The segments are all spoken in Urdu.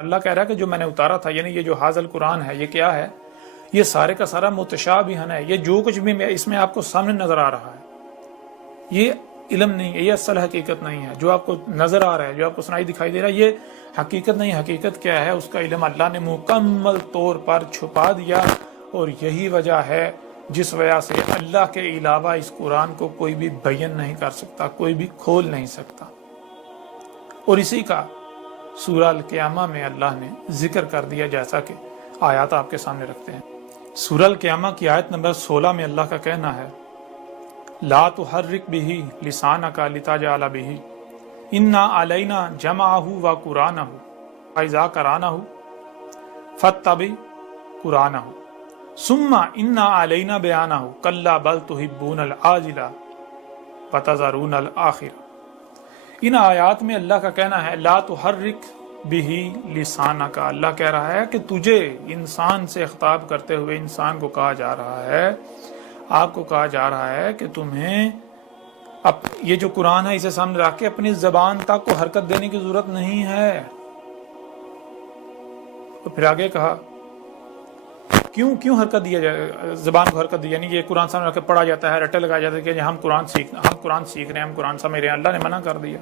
اللہ کہہ رہا ہے کہ جو میں نے اتارا تھا، یعنی یہ جو حاضل قرآن ہے، یہ کیا ہے؟ یہ سارے کا سارا متشابہن ہے. یہ جو کچھ بھی اس میں آپ کو سامنے نظر آ رہا ہے، یہ علم نہیں ہے، یہ اصل حقیقت نہیں ہے. جو آپ کو نظر آ رہا ہے، جو آپ کو سنائی دکھائی دے رہا ہے، یہ حقیقت نہیں. حقیقت کیا ہے؟ اس کا علم اللہ نے مکمل طور پر چھپا دیا. اور یہی وجہ ہے جس وجہ سے اللہ کے علاوہ اس قرآن کو کوئی بھی بیان نہیں کر سکتا، کوئی بھی کھول نہیں سکتا. اور اسی کا سورہ القیامہ میں اللہ نے ذکر کر دیا، جیسا کہ آیات آپ کے سامنے رکھتے ہیں. سورہ القیامہ کی آیت نمبر 16 میں اللہ کا کہنا ہے، لا تحرک بہ لسانک لتجعل بہ انا علینا جمعہ و قرآنہ فاذا قرأنہ فاتبع قرآنہ ثم انا علینا بیانہ کلا بل تحبون العاجلہ وتذرون الآخرہ. ان آیات میں اللہ کا کہنا ہے لا تحرک بہ لسانک. اللہ کہہ رہا ہے کہ تجھے انسان سے خطاب کرتے ہوئے انسان کو کہا جا رہا ہے، آپ کو کہا جا رہا ہے کہ تمہیں اب یہ جو قرآن ہے اسے سامنے رکھ کے اپنی زبان تک کو حرکت دینے کی ضرورت نہیں ہے. تو پھر آگے کہا کیوں حرکت دیا جائے، زبان کو حرکت دی، یعنی یہ قرآن سامنے رکھ کے پڑھا جاتا ہے، رٹے لگایا جاتا ہے کہ ہم قرآن سیکھ رہے ہیں، ہم قرآن سمجھ رہے ہیں. اللہ نے منع کر دیا،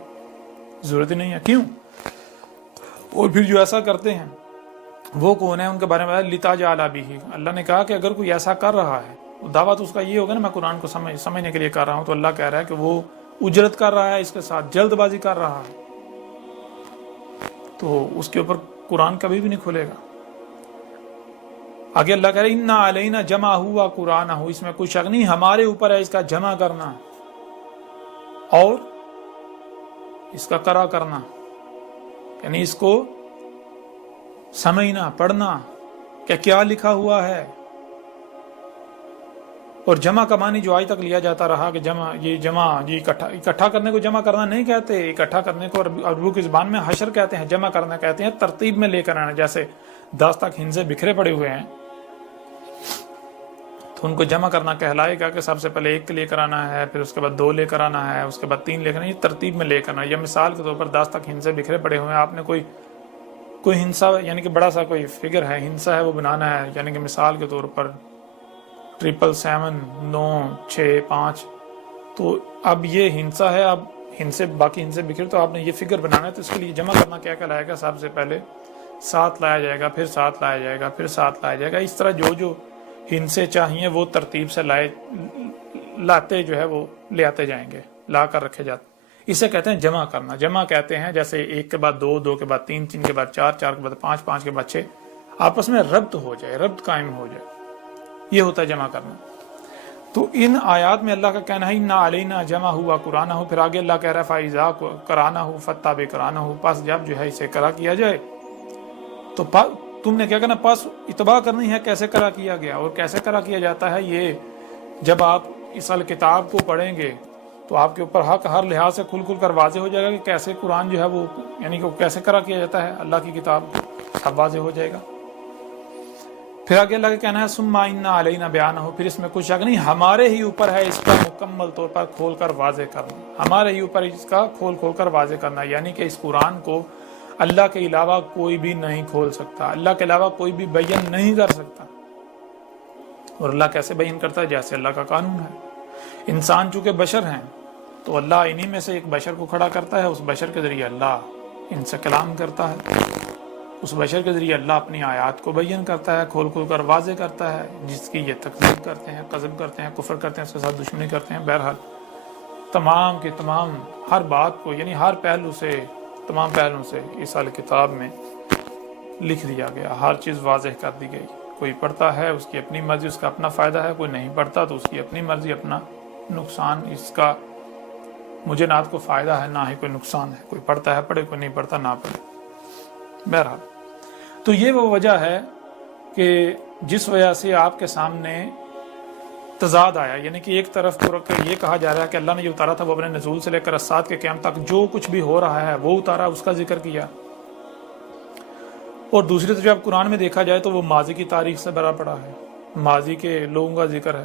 ضرورت ہی نہیں ہے. کیوں؟ اور پھر جو ایسا کرتے ہیں وہ کون ہے؟ ان کے بارے میں لتجعل بہ. اللہ نے کہا کہ اگر کوئی ایسا کر رہا ہے، دعویٰ تو اس کا یہ ہوگا نا میں قرآن کو سمجھنے کے لیے کر رہا ہوں. تو اللہ کہہ رہا ہے کہ وہ اجرت کر رہا ہے، اس کے ساتھ جلد بازی کر رہا ہے، تو اس کے اوپر قرآن کبھی بھی نہیں کھلے گا. آگے اللہ کہہ رہا ہے انا علینا جمعہ و قرآنہ. اس میں کوئی شک نہیں، ہمارے اوپر ہے اس کا جمع کرنا اور اس کا قرأ کرنا، یعنی اس کو سمجھنا، پڑھنا کہ کیا لکھا ہوا ہے. اور جمع کا معنی جو آج تک لیا جاتا رہا کہ جمع اکٹھا کرنے کو جمع کرنا نہیں کہتے. اکٹھا کرنے کو عربی کی زبان میں حشر کہتے ہیں، جمع کرنا کہتے ہیں ترتیب میں لے کر آنا. جیسے 10 تک ہندسے بکھرے پڑے ہوئے ہیں تو ان کو جمع کرنا کہلائے گا کہ سب سے پہلے 1 لے کر آنا ہے، پھر اس کے بعد 2 لے کر آنا ہے، اس کے بعد 3 لے کر آنا. یہ ترتیب میں لے کر آنا. یا مثال کے طور پر 10 تک ہندسے بکھرے پڑے ہوئے ہیں، آپ نے کوئی ہندسا یعنی کہ بڑا سا کوئی فگر ہے، ہندسا ہے، وہ بنانا ہے. یعنی کہ مثال کے طور پر 777 9 6 5. تو اب یہ ہندسا ہے، اب باقی ہندسے بکھرے، تو آپ نے یہ فگر بنانا ہے. تو اس کے لیے جمع کرنا کیا کہلائے گا؟ سب سے پہلے 7 لایا جائے گا، پھر 7 لایا جائے گا، پھر 7 لایا جائے گا. اس طرح جو ہندسے چاہیے وہ ترتیب سے لاتے جو ہے وہ لے آتے جائیں گے، لا کر رکھے جاتے. اسے کہتے ہیں جمع کرنا. جمع کہتے ہیں جیسے 1 کے بعد 2، 2 کے بعد 3، 3 کے بعد 4، 4 کے بعد 5، 5 کے بعد 6، آپس میں ربط ہو جائے، ربط قائم ہو جائے. یہ ہوتا ہے جمع کرنا. تو ان آیات میں اللہ کا کہنا ہے انا علینا جمع ہوا قرآنہ. پھر آگے اللہ کہہ رہا ہے فاذا قرأنہ فاتبع قرآنہ. پس جب جو ہے اسے قرأ کیا جائے تو تم نے کیا کرنا؟ پس اتباع کرنی ہے کیسے قرأ کیا گیا. اور کیسے قرأ کیا جاتا ہے؟ یہ جب آپ اس کتاب کو پڑھیں گے تو آپ کے اوپر حق ہر لحاظ سے کھل کر واضح ہو جائے گا کہ کیسے قرآن جو ہے وہ یعنی کہ کیسے قرأ کیا جاتا ہے. اللہ کی کتاب سب واضح ہو جائے گا. پھر آگے اللہ کا کہنا ہے ثم انا علینا بیانہ. پھر اس میں کچھ شک نہیں، ہمارے ہی اوپر ہے اس کا مکمل طور پر کھول کر واضح کرنا. ہمارے ہی اوپر اس کا کھول کر واضح کرنا، یعنی کہ اس قرآن کو اللہ کے علاوہ کوئی بھی نہیں کھول سکتا، اللہ کے علاوہ کوئی بھی بیان نہیں کر سکتا. اور اللہ کیسے بیان کرتا ہے؟ جیسے اللہ کا قانون ہے. انسان چونکہ بشر ہیں تو اللہ انہی میں سے ایک بشر کو کھڑا کرتا ہے، اس بشر کے ذریعے اللہ ان سے کلام کرتا ہے. اس بشر کے ذریعے اللہ اپنی آیات کو بیان کرتا ہے، کھول کر واضح کرتا ہے. جس کی یہ تکذیب کرتے ہیں، کذب کرتے ہیں، کفر کرتے ہیں، اس کے ساتھ دشمنی کرتے ہیں. بہرحال تمام کے تمام ہر بات کو یعنی ہر پہلو سے، تمام پہلوؤں سے اس کتاب میں لکھ دیا گیا. ہر چیز واضح کر دی گئی. کوئی پڑھتا ہے اس کی اپنی مرضی، اس کا اپنا فائدہ ہے. کوئی نہیں پڑھتا تو اس کی اپنی مرضی، اپنا نقصان. اس کا مجھے نہ کو فائدہ ہے نہ ہی کوئی نقصان ہے. کوئی پڑھتا ہے پڑھے، کوئی نہیں پڑھتا نہ پڑھے. بہرحال تو یہ وہ وجہ ہے کہ جس وجہ سے آپ کے سامنے تضاد آیا. یعنی کہ ایک طرف یہ کہا جا رہا ہے کہ اللہ نے جو اتارا تھا وہ اپنے نزول سے لے کر الساعۃ کے قیام تک جو کچھ بھی ہو رہا ہے وہ اتارا، اس کا ذکر کیا. اور دوسری طرف جب قرآن میں دیکھا جائے تو وہ ماضی کی تاریخ سے بھرا پڑا ہے، ماضی کے لوگوں کا ذکر ہے.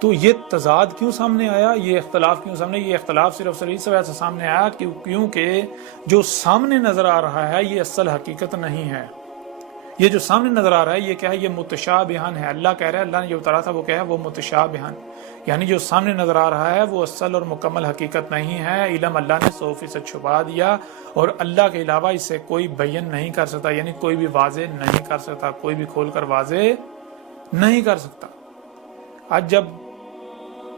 تو یہ تضاد کیوں سامنے آیا، یہ اختلاف کیوں سامنے؟ یہ اختلاف صرف اس وجہ سے سامنے آیا کیونکہ جو سامنے نظر آ رہا ہے یہ اصل حقیقت نہیں ہے۔ یہ جو سامنے نظر آ رہا ہے یہ کیا ہے؟ یہ متشابہن ہے۔ اللہ کہہ رہا ہے، اللہ نے جو اتارا تھا وہ کیا ہے؟ وہ متشابہن، یعنی جو سامنے نظر آ رہا ہے وہ اصل اور مکمل حقیقت نہیں ہے۔ علم اللہ نے 100% چھپا دیا، اور اللہ کے علاوہ اسے کوئی بیان نہیں کر سکتا، یعنی کوئی بھی واضح نہیں کر سکتا، کوئی بھی کھول کر واضح نہیں کر سکتا۔ آج جب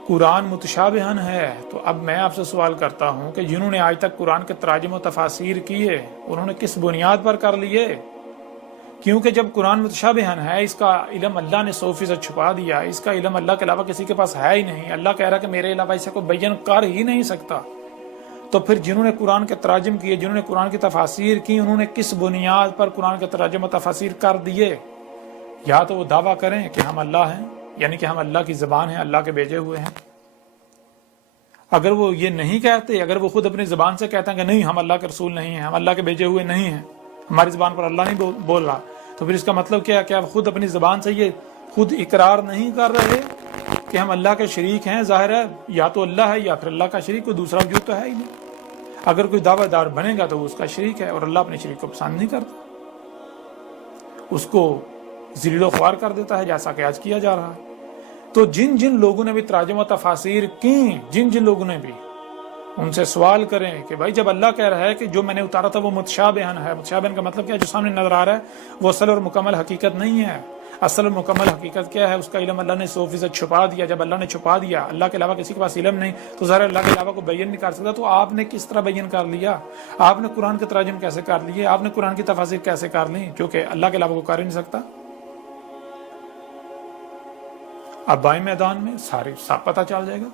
قرآن متشابہن ہے تو اب میں آپ سے سوال کرتا ہوں کہ جنہوں نے آج تک قرآن کے تراجم و تفاسیر کیے انہوں نے کس بنیاد پر کر لیے؟ کیونکہ جب قرآن متشابہن ہے، اس کا علم اللہ نے 100% چھپا دیا، اس کا علم اللہ کے علاوہ کسی کے پاس ہے ہی نہیں، اللہ کہہ رہا کہ میرے علاوہ اسے کوئی بیان کر ہی نہیں سکتا، تو پھر جنہوں نے قرآن کے تراجم کیے، جنہوں نے قرآن کی تفاسیر کی، انہوں نے کس بنیاد پر قرآن کے تراجم و تفاسیر کر دیے؟ یا تو وہ دعویٰ کریں کہ ہم اللہ ہیں، یعنی کہ ہم اللہ کی زبان ہیں، اللہ کے بھیجے ہوئے ہیں۔ اگر وہ یہ نہیں کہتے، اگر وہ خود اپنی زبان سے کہتے ہیں کہ نہیں ہم اللہ کے رسول نہیں ہیں، ہم اللہ کے بھیجے ہوئے نہیں ہیں، ہماری زبان پر اللہ نہیں بول رہا، تو پھر اس کا مطلب کیا ہے؟ کہ آپ خود اپنی زبان سے یہ خود اقرار نہیں کر رہے کہ ہم اللہ کے شریک ہیں؟ ظاہر ہے یا تو اللہ ہے یا پھر اللہ کا شریک، کوئی دوسرا وجود تو ہے ہی نہیں۔ اگر کوئی دعویٰ دار بنے گا تو وہ اس کا شریک ہے، اور اللہ اپنے شریک کو پسند نہیں کرتا، اس کو ذلیل و خوار کر دیتا ہے، جیسا کہ آج کیا جا رہا ہے۔ تو جن جن لوگوں نے بھی تراجم و تفاسیر کی، جن جن لوگوں نے بھی، ان سے سوال کریں کہ بھائی جب اللہ کہہ رہا ہے کہ جو میں نے اتارا تھا وہ متشابہن ہے، متشابہن کا مطلب کیا ہے؟ جو سامنے نظر آ رہا ہے وہ اصل اور مکمل حقیقت نہیں ہے۔ اصل اور مکمل حقیقت کیا ہے؟ اس کا علم اللہ نے 100% چھپا دیا۔ جب اللہ نے چھپا دیا، اللہ کے علاوہ کسی کے پاس علم نہیں، تو ظاہر اللہ کے علاوہ کو بیان نہیں کر سکتا، تو آپ نے کس طرح بیان کر لیا؟ آپ نے قرآن کے تراجم کیسے کر لیے؟ آپ نے قرآن کی تفاسیر کیسے کر لی جو کہ اللہ کے علاوہ کو کر ہی نہیں سکتا؟ اب بائیں میدان میں سارے سب پتہ چل جائے گا۔